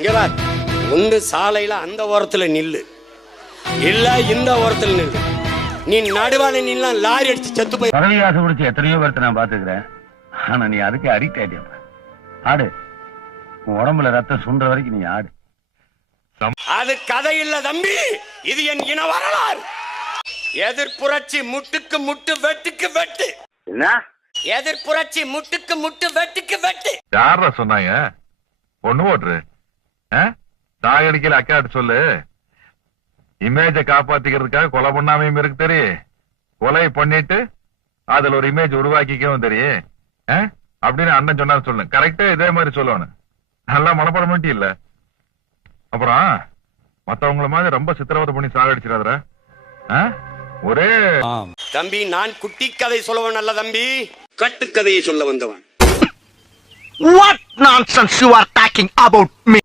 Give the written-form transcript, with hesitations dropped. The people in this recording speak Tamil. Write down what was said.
இங்க வா, ஒன்று சாலையில அந்த ஓரத்துல நில்லு, இல்ல இந்த ஓரத்துல நில்லு. நீ நடுவான நில்லாம் லாரி அடிச்சு செத்து போய். பதவி ஆசை பிடிச்சி எத்தனையோ பேர்த்த நான் பாத்துக்கிறேன். ஆனா நீ அதுக்கு அடிக்ட் ஆயிட்டியா? ஆடு, உன் உடம்புல ரத்தம் சுன்ற வரைக்கும் நீ ஆடு. அது கதை இல்ல தம்பி, இது என் இன வரலாறு. எதிர்ப்புரட்சி முட்டுக்கு முட்டு வெட்டுக்கு வெட்டு. என்ன எதிர்ப்புரட்சி முட்டுக்கு முட்டு வெட்டுக்கு வெட்டு. யார சொன்னாங்க? பொண்ணு ஓட்டுரு சாகடிக்கல அக்காட்டு சொல்லு. இமேஜ காப்பாத்திக்கிறதுக்காக கொலை பண்ணாமையும் இருக்கு தெரியும், கொலை பண்ணிட்டு அதுல ஒரு இமேஜ் உருவாக்கிக்கவும் தெரியும் அப்படின்னு அண்ணன் சொன்னாரு சொல்லு. கரெக்டா இதே மாதிரி சொல்லணும். நல்லா மனப்படம் மட்டும் இல்ல. அப்புறம் மத்தவங்கள மாதிரி ரொம்ப சித்திரவதை பண்ணி சாகடிச்சிடாத. ஒரே தம்பி, நான் குட்டி கதை சொல்லவன் அல்ல தம்பி, கட்டுக்கதையை சொல்ல வந்தவன். What nonsense you are talking about me?